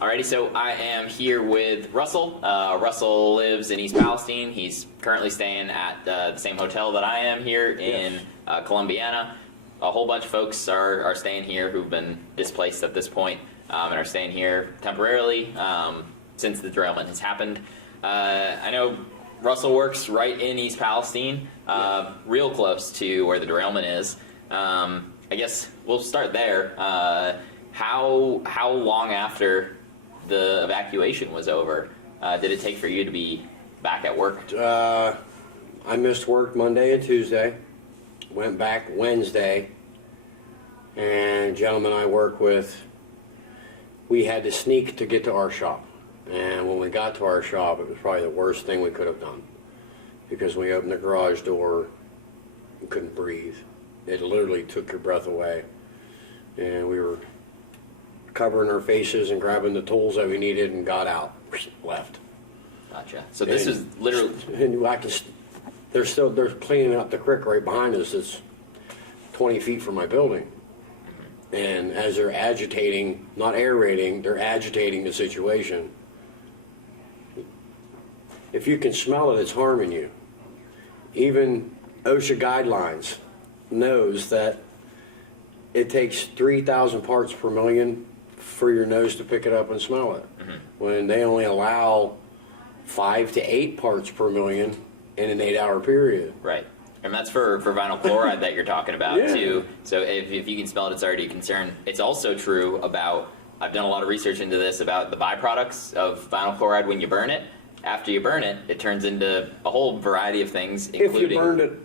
Alrighty, so I am here with Russell. Russell lives in East Palestine. He's currently staying at the same hotel that I am here in Columbiana. A whole bunch of folks are staying here who've been displaced at this point and are staying here temporarily since the derailment has happened. I know Russell works right in East Palestine, real close to where the derailment is. I guess we'll start there. How long after the evacuation was over did it take for you to be back at work? I missed work Monday and Tuesday, went back Wednesday, and gentleman I work with, we had to sneak to get to our shop. And when we got to our shop, it was probably the worst thing we could have done, because when we opened the garage door, we couldn't breathe. It literally took your breath away, and we were covering our faces and grabbing the tools that we needed and got out, left. Gotcha. So this is literally... And they're cleaning up the creek right behind us. It's 20 feet from my building. And as they're agitating, not aerating, they're agitating the situation. If you can smell it, it's harming you. Even OSHA guidelines knows that it takes 3,000 parts per million for your nose to pick it up and smell it, when they only allow 5 to 8 parts per million in an 8-hour period. Right. And that's for vinyl chloride that you're talking about, too. So if you can smell it, it's already a concern. It's also true about, I've done a lot of research into this, about the byproducts of vinyl chloride when you burn it. After you burn it, it turns into a whole variety of things, including... If you burned it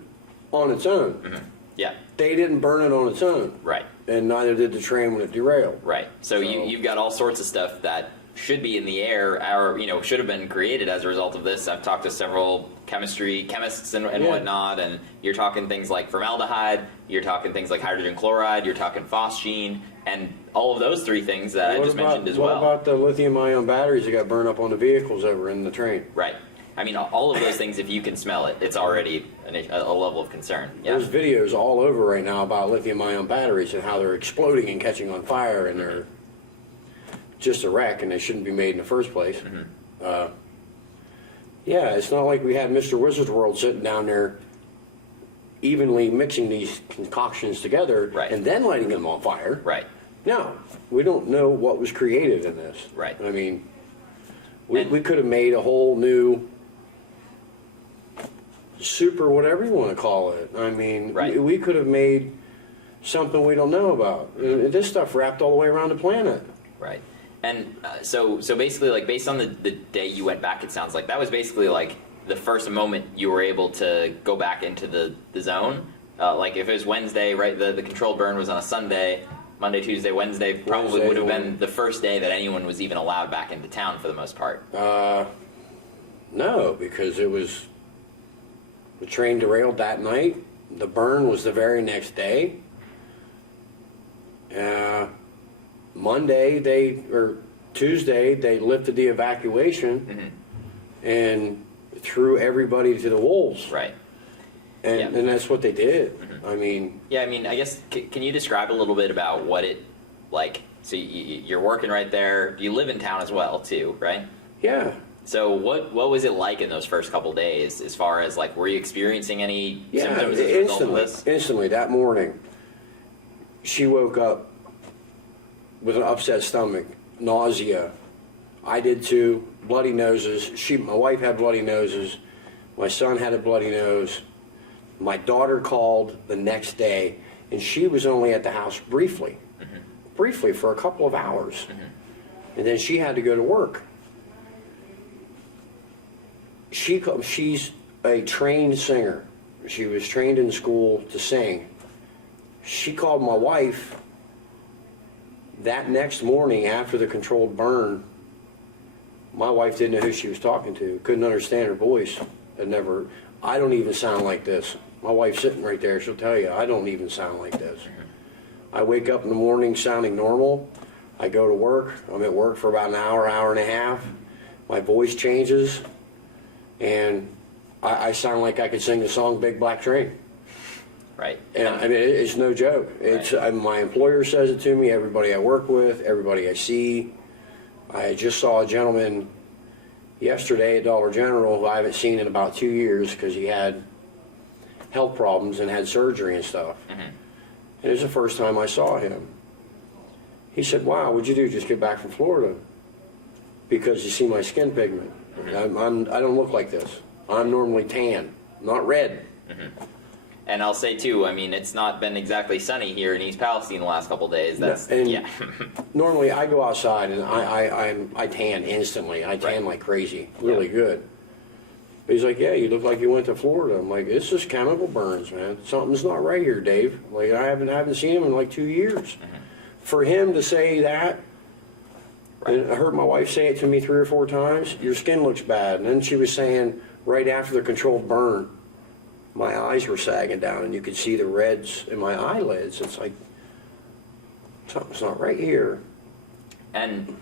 on its own. Yeah. They didn't burn it on its own. Right. And neither did the train when it derailed. Right. So you've got all sorts of stuff that should be in the air, or should have been created as a result of this. I've talked to several chemists and whatnot, and you're talking things like formaldehyde, you're talking things like hydrogen chloride, you're talking phosgene, and all of those three things that I just mentioned as well. What about the lithium-ion batteries that got burned up on the vehicles that were in the train? Right. I mean, all of those things, if you can smell it, it's already a level of concern. Yeah. There's videos all over right now about lithium-ion batteries and how they're exploding and catching on fire, and they're just a wreck, and they shouldn't be made in the first place. Yeah, it's not like we had Mr. Wizard's World sitting down there evenly mixing these concoctions together and then lighting them on fire. Right. No, we don't know what was created in this. Right. I mean, we could have made a whole new super whatever you want to call it. I mean, we could have made something we don't know about. This stuff wrapped all the way around the planet. Right. And so basically, like, based on the day you went back, it sounds like that was basically like the first moment you were able to go back into the zone. Like if it was Wednesday, right, the controlled burn was on a Sunday, Monday, Tuesday, Wednesday probably would have been the first day that anyone was even allowed back into town for the most part. No, because it was, the train derailed that night. The burn was the very next day. Monday, or Tuesday, they lifted the evacuation and threw everybody to the wolves. Right. And that's what they did. I mean... Yeah, I mean, I guess, can you describe a little bit about what it, like, so you're working right there. You live in town as well, too, right? Yeah. So what was it like in those first couple days, as far as, like, were you experiencing any symptoms as a result of this? Instantly, that morning, she woke up with an upset stomach, nausea. I did too, bloody noses. My wife had bloody noses. My son had a bloody nose. My daughter called the next day, and she was only at the house briefly for a couple of hours. And then she had to go to work. She's a trained singer. She was trained in school to sing. She called my wife that next morning after the controlled burn. My wife didn't know who she was talking to, couldn't understand her voice. I don't even sound like this. My wife's sitting right there, she'll tell you, I don't even sound like this. I wake up in the morning sounding normal. I go to work. I'm at work for about an hour, hour and a half. My voice changes, and I sound like I could sing the song Big Black Train. Right. And I mean, it's no joke. It's my employer says it to me, everybody I work with, everybody I see. I just saw a gentleman yesterday at Dollar General who I haven't seen in about 2 years because he had health problems and had surgery and stuff. Mm-hmm. And it was the first time I saw him. He said, "Wow, what'd you do? Just get back from Florida?" Because you see my skin pigment. Mm-hmm. I don't look like this. I'm normally tan, not red. Mm-hmm. And I'll say too, I mean, it's not been exactly sunny here in East Palestine the last couple of days. That's And yeah. normally I go outside and I tan instantly. I tan like crazy, really good. But he's like, "Yeah, you look like you went to Florida." I'm like, "It's just chemical burns, man. Something's not right here, Dave." Like I haven't seen him in like 2 years. Mm-hmm. For him to say that, and I heard my wife say it to me 3 or 4 times, "Your skin looks bad." And then she was saying right after the controlled burn, my eyes were sagging down and you could see the reds in my eyelids. It's like, something's not right here. And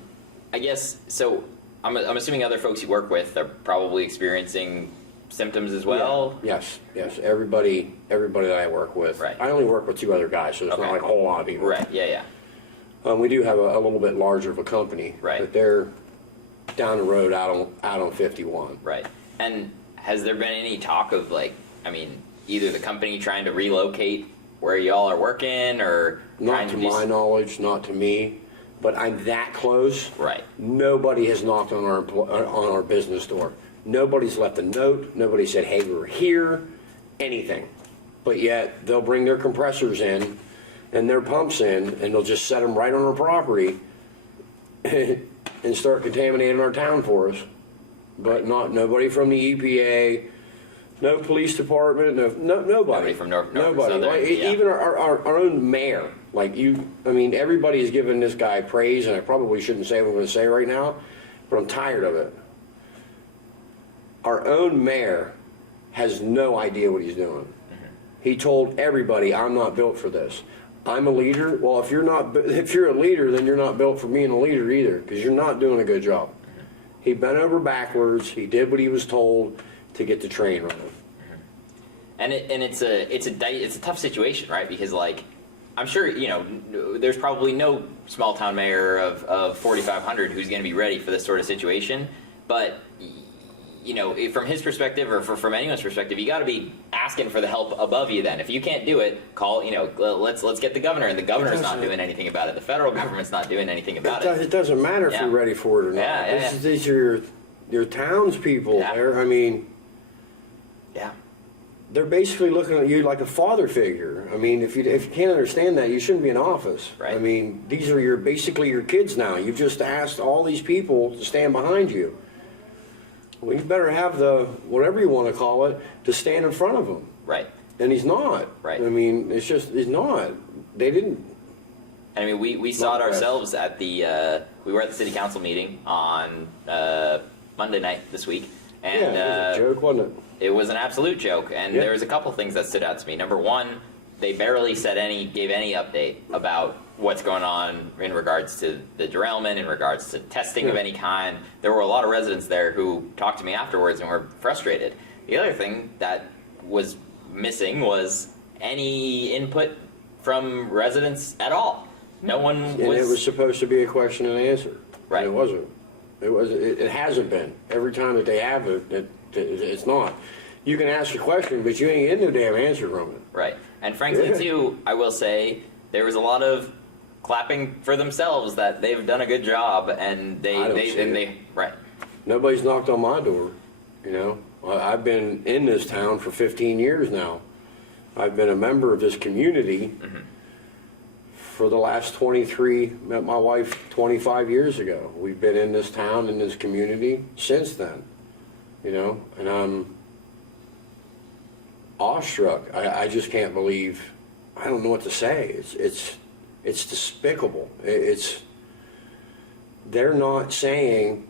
I guess, so I'm assuming other folks you work with are probably experiencing symptoms as well? Yeah. Yes. Everybody that I work with. Right. I only work with 2 other guys, so it's not like a whole lot of people. Right, yeah. We do have a little bit larger of a company. Right. But they're down the road out on 51. Right. And has there been any talk of, like, I mean, either the company trying to relocate where y'all are working, or Not to my knowledge, not to me, but I'm that close. Right. Nobody has knocked on our business door. Nobody's left a note. Nobody said, "Hey, we're here," anything. But yet they'll bring their compressors in and their pumps in, and they'll just set them right on our property and start contaminating our town for us. But nobody from the EPA, no police department, nobody. Nobody from North Nobody. Southern, Like, yeah. even our own mayor. Like everybody has given this guy praise, and I probably shouldn't say what I'm going to say right now, but I'm tired of it. Our own mayor has no idea what he's doing. Mm-hmm. He told everybody, "I'm not built for this. I'm a leader." Well, if you're a leader, then you're not built for being a leader either, because you're not doing a good job. Mm-hmm. He bent over backwards. He did what he was told to get the train running. And it's a tough situation, right? Because, like, I'm sure, there's probably no small town mayor of 4,500 who's going to be ready for this sort of situation. But, from his perspective, or from anyone's perspective, you got to be asking for the help above you. Then, if you can't do it, call. Let's get the governor, and the governor's not doing anything about it. The federal government's not doing anything about it. It doesn't matter if Yeah. you're ready for it or not. Yeah. These are your townspeople. Yeah. Yeah. They're basically looking at you like a father figure. I mean, if you can't understand that, you shouldn't be in office. Right. I mean, these are basically your kids now. You've just asked all these people to stand behind you. Well, you better have the, whatever you want to call it, to stand in front of them. Right. And he's not. Right. I mean, he's not. They didn't. I mean, we saw it ourselves at the, we were at the city council meeting on Monday night this week. And, yeah, it was a joke, wasn't it? It was an absolute joke, and there was a couple things that stood out to me. Number one, they barely gave any update about what's going on in regards to the derailment, in regards to testing of any kind. There were a lot of residents there who talked to me afterwards and were frustrated. The other thing that was missing was any input from residents at all. No one was... And it was supposed to be a question and answer. Right. And it wasn't. It hasn't been. Every time that they have it, it's not. You can ask a question, but you ain't getting no damn answer from it. Right. And frankly, too, I will say there was a lot of clapping for themselves that they've done a good job, and they right. Nobody's knocked on my door, I've been in this town for 15 years now. I've been a member of this community for the last 23, met my wife 25 years ago. We've been in this town, in this community since then, and I'm awestruck. I just can't believe, I don't know what to say. It's despicable. They're not saying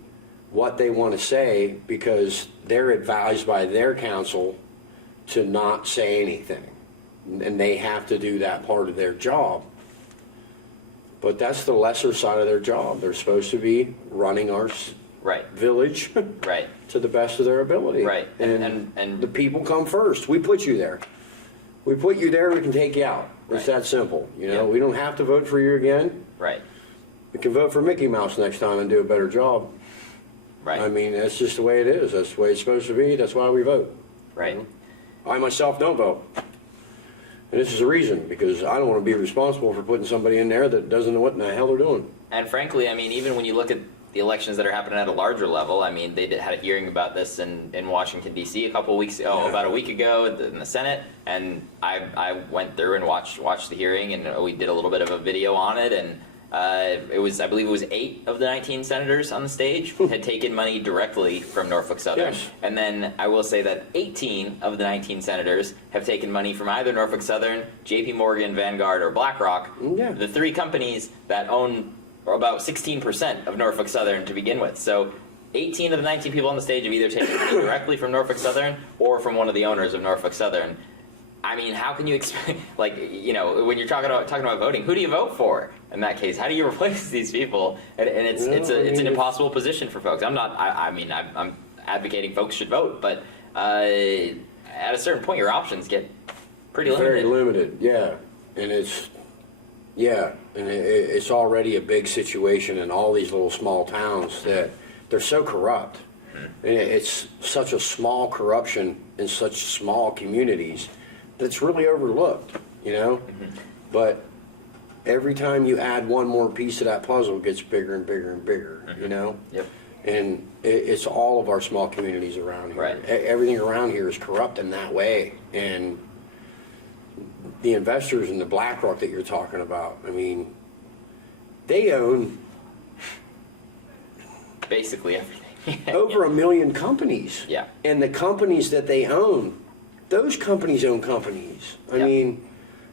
what they want to say because they're advised by their council to not say anything. And they have to do that part of their job. But that's the lesser side of their job. They're supposed to be running our village to the best of their ability. Right. And the people come first. We put you there. We put you there, we can take you out. It's that simple. We don't have to vote for you again. Right. You can vote for Mickey Mouse next time and do a better job. Right. I mean, that's just the way it is. That's the way it's supposed to be. That's why we vote. Right. You know? I myself don't vote. And this is the reason, because I don't want to be responsible for putting somebody in there that doesn't know what in the hell they're doing. And frankly, I mean, even when you look at the elections that are happening at a larger level, I mean, they had a hearing about this in Washington, D.C. about a week ago in the Senate, and I went through and watched the hearing, and we did a little bit of a video on it, and I believe it was 8 of the 19 senators on the stage had taken money directly from Norfolk Southern. Yes. And then I will say that 18 of the 19 senators have taken money from either Norfolk Southern, JP Morgan, Vanguard, or BlackRock, Yeah. the 3 companies that own about 16% of Norfolk Southern to begin with. So 18 of the 19 people on the stage have either taken money directly from Norfolk Southern or from one of the owners of Norfolk Southern. I mean, how can you expect, like, you know, when you're talking about voting, who do you vote for in that case? How do you replace these people? And it's an impossible position for folks. I'm advocating folks should vote, but at a certain point, your options get pretty limited. Very limited, yeah. And it's already a big situation in all these little small towns that they're so corrupt. And it's such a small corruption in such small communities that's really overlooked, you know? But every time you add one more piece of that puzzle, it gets bigger and bigger and bigger, you know? Yep. And it's all of our small communities around here. Right. Everything around here is corrupt in that way. And the investors in the BlackRock that you're talking about, I mean, they own Basically everything. over 1 million companies. Yeah. And the companies that they own, those companies own companies. I Yeah. mean,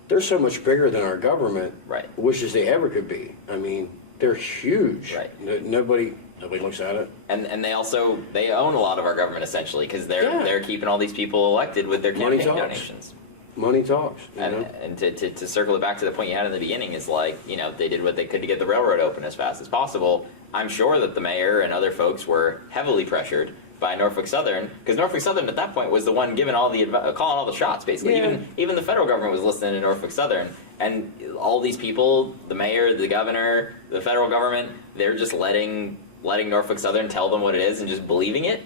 they're so much bigger than our government Right. wishes they ever could be. I mean, they're huge. Right. Nobody looks at it. And they own a lot of our government essentially because Yeah. they're keeping all these people elected with their Money campaign talks. donations. Money talks, you know? And to circle it back to the point you had in the beginning is like, you know, they did what they could to get the railroad open as fast as possible. I'm sure that the mayor and other folks were heavily pressured by Norfolk Southern, because Norfolk Southern at that point was the one giving calling all the shots, basically. Yeah. Even the federal government was listening to Norfolk Southern, and all these people, the mayor, the governor, the federal government, they're just letting Norfolk Southern tell them what it is and just believing it.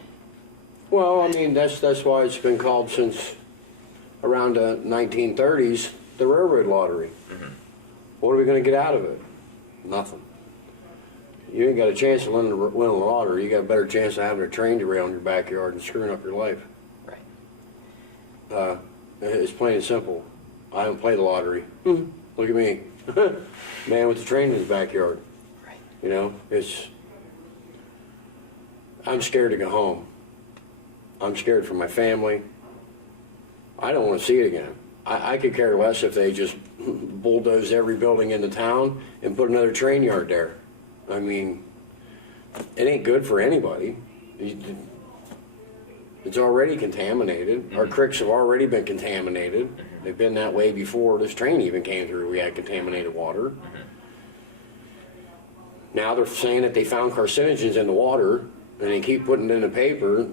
Well, I mean, that's why it's been called since around the 1930s, the railroad lottery. What are we going to get out of it? Nothing. You ain't got a chance of winning the lottery. You got a better chance of having a train derail in your backyard and screwing up your life. Right. It's plain and simple. I don't play the lottery. Look at me. Man with the train in his backyard. Right. You know, I'm scared to go home. I'm scared for my family. I don't want to see it again. I could care less if they just bulldoze every building in the town and put another train yard there. I mean, it ain't good for anybody. It's already contaminated. Our creeks have already been contaminated. They've been that way before this train even came through. We had contaminated water. Now they're saying that they found carcinogens in the water, and they keep putting it in the paper.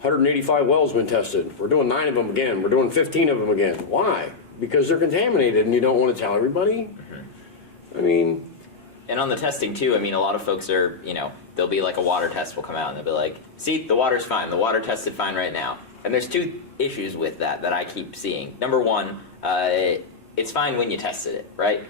185 wells been tested. We're doing 9 of them again. We're doing 15 of them again. Why? Because they're contaminated, and you don't want to tell everybody? I mean... And on the testing too, I mean, a lot of folks are, you know, there'll be like a water test will come out and they'll be like, see, the water's fine. The water tested fine right now. And there's 2 issues with that I keep seeing. Number one, it's fine when you tested it, right?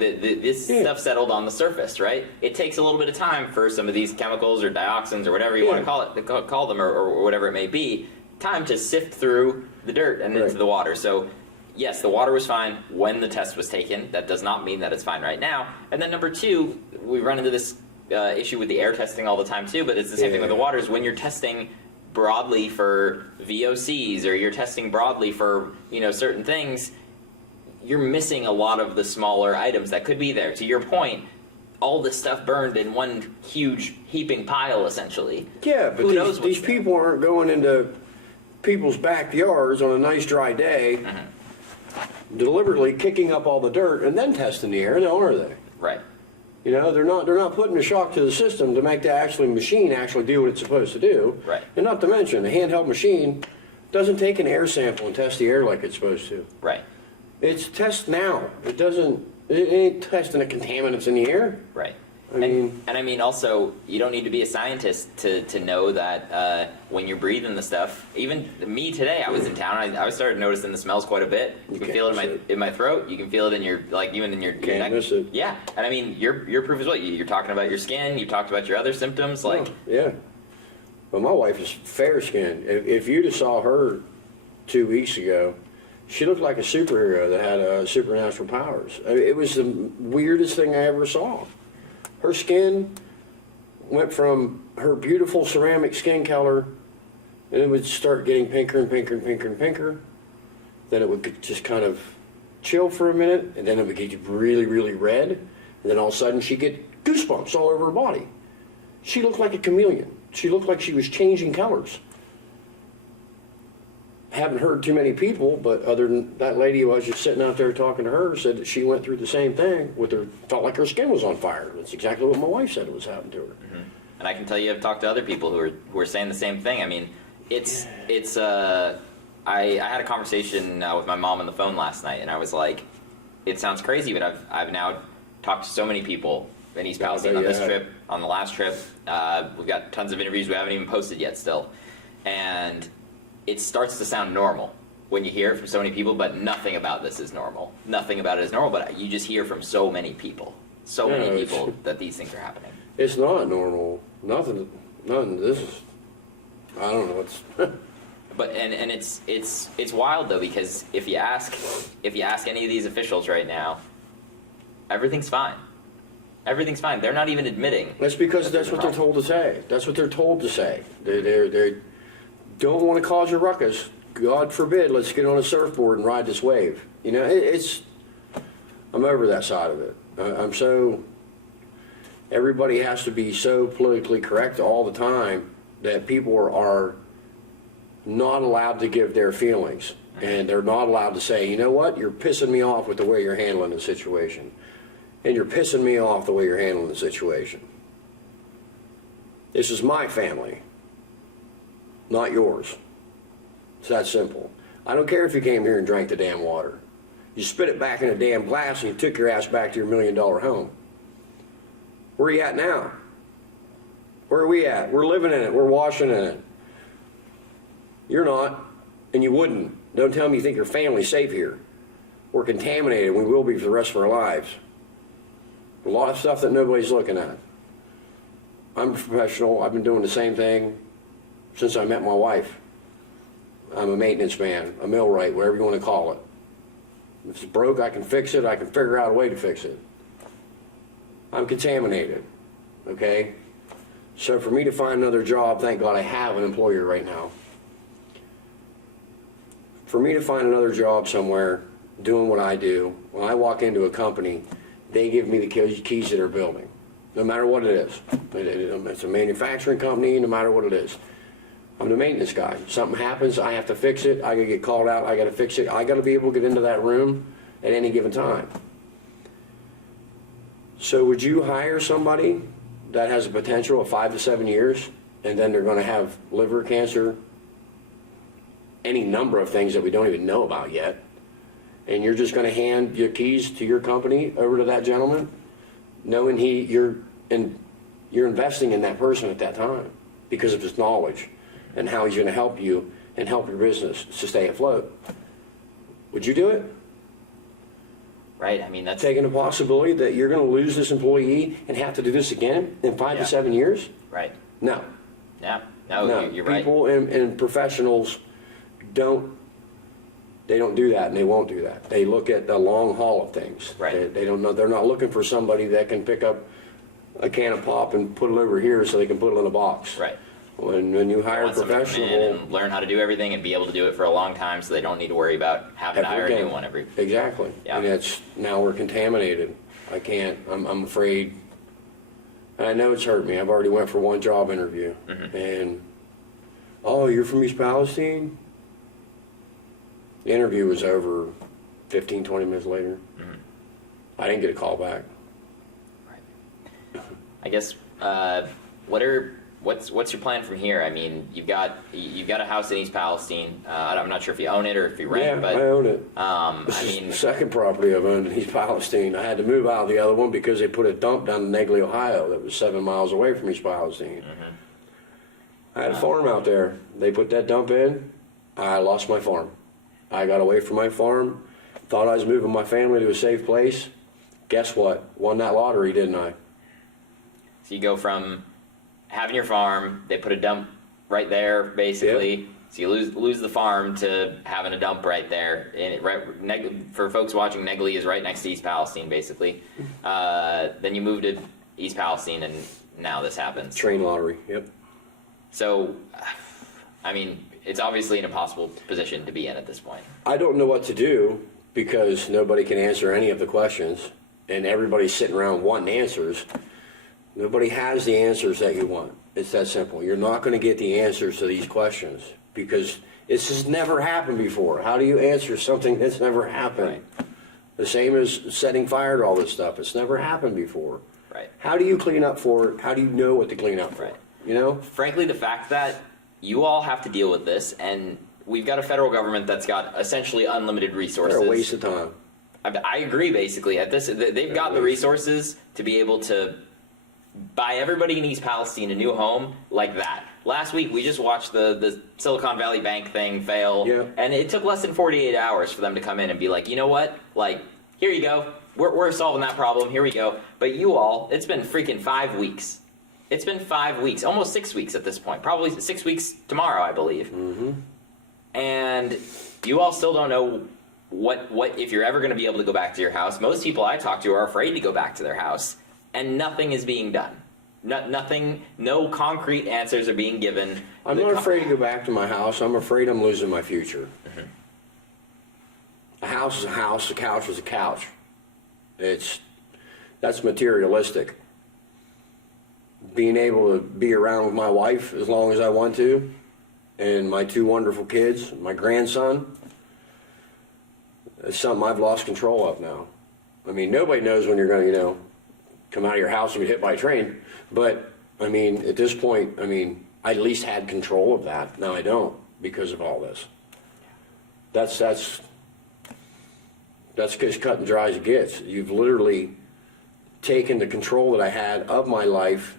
This stuff settled on the surface, right? It takes a little bit of time for some of these chemicals or dioxins or whatever you want to call them or whatever it may be, time to sift through the dirt and into the water. So yes, the water was fine when the test was taken. That does not mean that it's fine right now. And then number 2, we run into this issue with the air testing all the time too, but it's the same thing with the water. Is when you're testing broadly for VOCs or you're testing broadly for, you know, certain things, you're missing a lot of the smaller items that could be there. To your point, all this stuff burned in one huge heaping pile, essentially. Yeah, but these people aren't going into people's backyards on a nice dry day, deliberately kicking up all the dirt and then testing the air, no, are they? Right. You know, they're not putting a shock to the system to make the machine actually do what it's supposed to do. Right. And not to mention, a handheld machine doesn't take an air sample and test the air like it's supposed to. Right. It's test now. It ain't testing the contaminants in the air. Right. I mean, also, you don't need to be a scientist to know that when you're breathing the stuff. Even me today, I was in town. I started noticing the smells quite a bit. You can feel it in my throat. You can feel it in your even in your Can't neck. miss it. Yeah, and I mean, your proof is what you're talking about your skin. You talked about your other symptoms, Yeah. But my wife is fair skinned. If you'd have saw her 2 weeks ago, she looked like a superhero that had supernatural powers. I mean, it was the weirdest thing I ever saw. Her skin went from her beautiful ceramic skin color, and it would start getting pinker and pinker and pinker and pinker. Then it would just kind of chill for a minute, and then it would get really, really red. And then all of a sudden, she'd get goosebumps all over her body. She looked like a chameleon. She looked like she was changing colors. Haven't heard too many people, but other than that lady who I was just sitting out there talking to her said that she went through the same thing with her, felt like her skin was on fire. That's exactly what my wife said it was happening to her. Mm-hmm. And I can tell you, I've talked to other people who are saying the same thing. I mean, I had a conversation with my mom on the phone last night, and I was like, it sounds crazy, but I've now talked to so many people in East Palestine on this trip, on the last trip. We've got tons of interviews we haven't even posted yet still, and it starts to sound normal when you hear it from so many people, but nothing about this is normal. Nothing about it is normal, but you just hear from so many people that these things are happening. It's not normal. Nothing. This is, I don't know. It's. But and it's wild though, because if you ask any of these officials right now, everything's fine. Everything's fine. They're not even admitting. That's because that's what they're told to say. That's what they're told to say. They don't want to cause a ruckus. God forbid, let's get on a surfboard and ride this wave. You know, I'm over that side of it. Everybody has to be so politically correct all the time that people are not allowed to give their feelings. And they're not allowed to say, you know what, you're pissing me off with the way you're handling the situation. And you're pissing me off the way you're handling the situation. This is my family, not yours. It's that simple. I don't care if you came here and drank the damn water. You spit it back in a damn glass and you took your ass back to your $1 million home. Where are you at now? Where are we at? We're living in it. We're washing in it. You're not, and you wouldn't. Don't tell me you think your family's safe here. We're contaminated. We will be for the rest of our lives. A lot of stuff that nobody's looking at. I'm a professional. I've been doing the same thing since I met my wife. I'm a maintenance man, a millwright, whatever you want to call it. If it's broke, I can fix it. I can figure out a way to fix it. I'm contaminated, okay? So for me to find another job, thank God I have an employer right now. For me to find another job somewhere, doing what I do, when I walk into a company, they give me the keys to their building, no matter what it is. It's a manufacturing company, no matter what it is. I'm the maintenance guy. Something happens, I have to fix it. I gotta get called out, I gotta fix it. I gotta be able to get into that room at any given time. So would you hire somebody that has a potential of 5 to 7 years, and then they're gonna have liver cancer, any number of things that we don't even know about yet, and you're just gonna hand your keys to your company over to that gentleman, knowing you're investing in that person at that time because of his knowledge and how he's going to help you and help your business to stay afloat? Would you do it? Right. I mean, that's taking the possibility that you're going to lose this employee and have to do this again in 5 to 7 years? Right. No. Yeah. No. You're right. People and professionals don't do that, and they won't do that. They look at the long haul of things. Right. They don't know. They're not looking for somebody that can pick up a can of pop and put it over here so they can put it in a box. Right. When you hire a professional, and learn how to do everything and be able to do it for a long time, so they don't need to worry about having to hire a new one every. Exactly. Yeah. And now we're contaminated. I can't. I'm afraid. And I know it's hurt me. I've already went for one job interview, and you're from East Palestine. The interview was over 15, 20 minutes later. I didn't get a call back. Right. I guess, what are what's your plan from here? I mean, you've got a house in East Palestine. I'm not sure if you own it or if you rent. Yeah, but I own it. I This is mean, the second property I've owned in East Palestine. I had to move out of the other one because they put a dump down in Negley, Ohio that was 7 miles away from East Palestine. I had a farm out there. They put that dump in. I lost my farm. I got away from my farm. Thought I was moving my family to a safe place. Guess what? Won that lottery, didn't I? so you go from having your farm, they put a dump right there, basically. Yep. So you lose the farm to having a dump right there. And for folks watching, Negley is right next to East Palestine, basically. Then you move to East Palestine, and now this happens. Train lottery, yep. So, I mean, it's obviously an impossible position to be in at this point. I don't know what to do because nobody can answer any of the questions, and everybody's sitting around wanting answers. Nobody has the answers that you want. It's that simple. You're not going to get the answers to these questions because this has never happened before. How do you answer something that's never happened? Right. The same as setting fire to all this stuff. It's never happened before. Right. How do you clean up for it? How do you know what to clean up for? Right. You know? Frankly, the fact that you all have to deal with this, and we've got a federal government that's got essentially unlimited resources. They're a waste of time. I agree, basically. At this, they've got the resources to be able to buy everybody in East Palestine a new home like that. Last week, we just watched the Silicon Valley Bank thing fail, Yeah. and it took less than 48 hours for them to come in and be like, you know what? Like, here you go. We're solving that problem. Here we go. But you all, it's been freaking 5 weeks. It's been 5 weeks, almost 6 weeks at this point. Probably 6 weeks tomorrow, I believe. Mm-hmm. And you all still don't know what if you're ever going to be able to go back to your house. Most people I talk to are afraid to go back to their house, and nothing is being done. Nothing, no concrete answers are being given. I'm not afraid to go back to my house. I'm afraid I'm losing my future. Mm-hmm. A house is a house. A couch is a couch. That's materialistic. Being able to be around with my wife as long as I want to, and my two wonderful kids, my grandson, it's something I've lost control of now. I mean, nobody knows when you're going to, come out of your house and get hit by a train. But, I mean, at this point, I at least had control of that. Now I don't because of all this. That's as cut and dry as it gets. You've literally taken the control that I had of my life.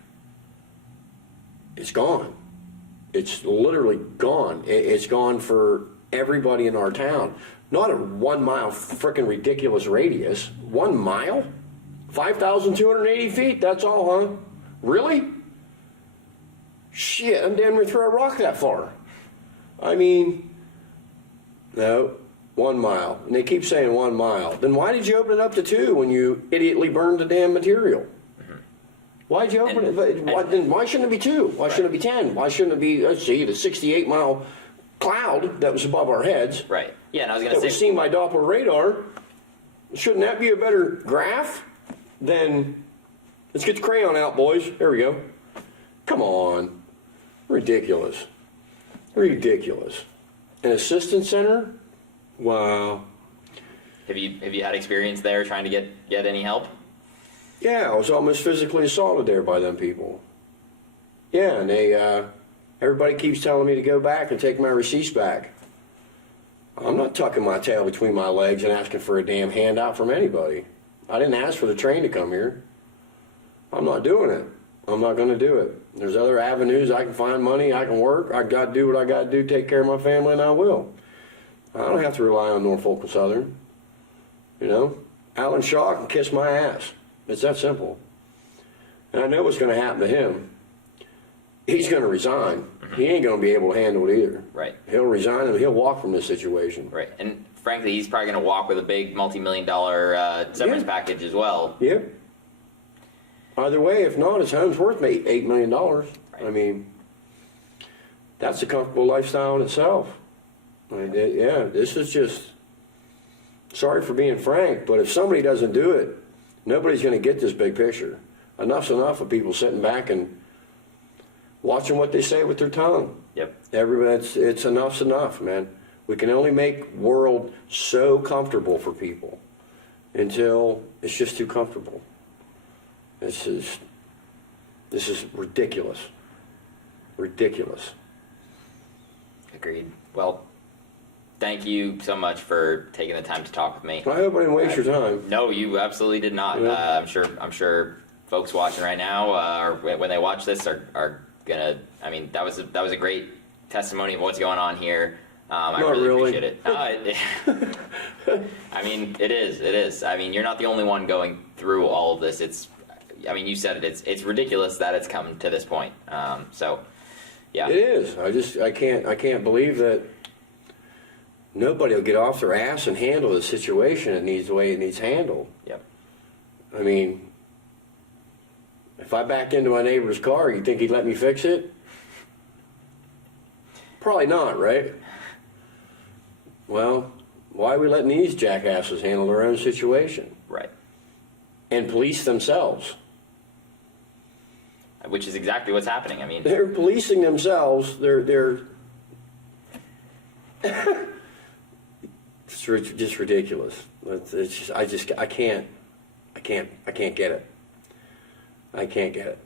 It's gone. It's literally gone. It's gone for everybody in our town. Not a 1 mile frickin' ridiculous radius. 1 mile? 5,280 feet, that's all, huh? Really? Shit, I'm damn near throw a rock that far. No, 1 mile. And they keep saying 1 mile. Then why did you open it up to 2 when you idiotly burned the damn material? Why'd you open it? Why shouldn't it be 2? Why shouldn't it be 10? Why shouldn't it be, let's see, the 68-mile cloud that was above our heads? Right. Yeah, and I was going That to was say, seen by Doppler radar. Shouldn't that be a better graph than, let's get the crayon out, boys. There we go. Come on. Ridiculous. Ridiculous. An assistance center? Wow. have you had experience there trying to get any help? Yeah, I was almost physically assaulted there by them people. Yeah, and everybody keeps telling me to go back and take my receipts back. I'm not tucking my tail between my legs and asking for a damn handout from anybody. I didn't ask for the train to come here. I'm not doing it. I'm not going to do it. There's other avenues. I can find money. I can work. I got to do what I got to do, take care of my family, and I will. I don't have to rely on Norfolk and Southern. Alan Shaw can kiss my ass. It's that simple. And I know what's going to happen to him. He's going to resign. He ain't going to be able to handle it either. Right. He'll resign and he'll walk from this situation. Right. And frankly, he's probably going to walk with a big multi-million-dollar severance package as well. Yep. Either way, if not, his home's worth $8 million. Right. That's a comfortable lifestyle in itself. This is just, sorry for being frank, but if somebody doesn't do it, nobody's going to get this big picture. Enough's enough of people sitting back and watching what they say with their tongue. Yep. It's enough's enough, man. We can only make world so comfortable for people until it's just too comfortable. This is ridiculous. Ridiculous. Agreed. Well, thank you so much for taking the time to talk with me. I hope I didn't waste your time. No, you absolutely did not. Yeah. I'm sure folks watching right now, or when they watch this, are gonna. I mean, that was a great testimony of what's going on here. I Not really really. appreciate it. I mean, it is. I mean, you're not the only one going through all of this. I mean, you said it. It's ridiculous that it's come to this point. So, yeah. It is. I can't believe that nobody will get off their ass and handle the situation the way it needs handled. Yep. I mean, if I backed into my neighbor's car, you think he'd let me fix it? Probably not, right? Well, why are we letting these jackasses handle their own situation? Right. And police themselves. Which is exactly what's happening. I mean, They're policing themselves. They're it's just ridiculous. It's just, I can't get it. I can't get it.